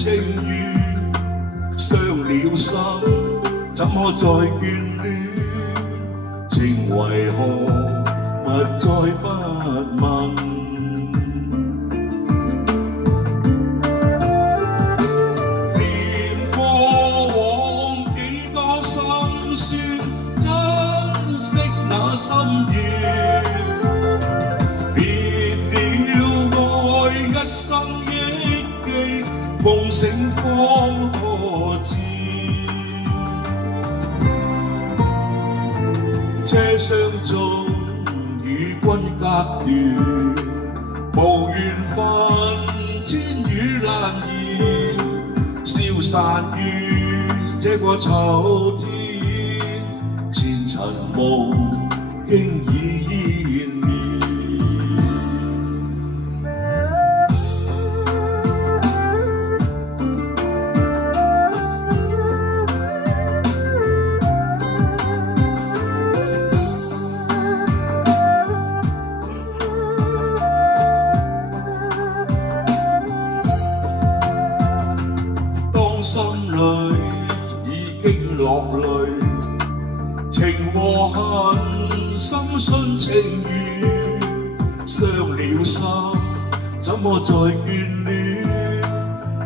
情緣，傷了心，怎可再眷戀？情為何勿再不問？念過往幾多心酸，珍惜那心願。別了愛一生憶記，夢醒方可知。車廂中與君隔斷，無緣分千語難言，消散於這個秋天，前塵夢經已湮滅。心裏已經落淚，情和恨深信情緣，傷了心怎麼再眷戀？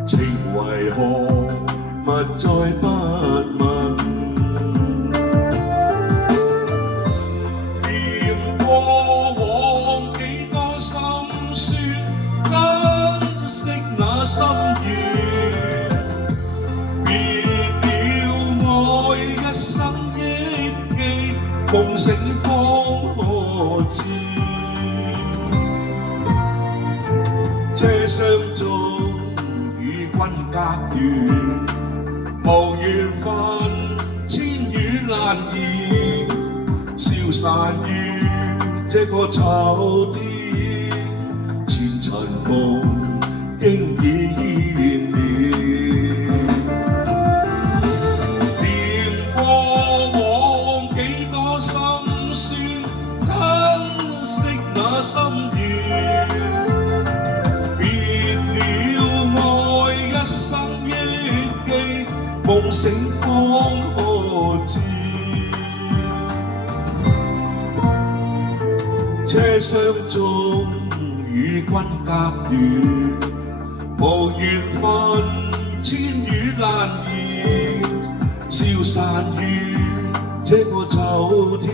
情為何勿再不問？念過往幾多心酸，珍惜那心願。一生憶記，夢醒方可知。車廂中與君隔斷，無緣分千語難言，消散於這個秋天，前塵夢經已湮滅。心願別了愛一生憶記，夢醒方可知。車廂中與君隔斷，無緣分千語難言，消散於這個秋天。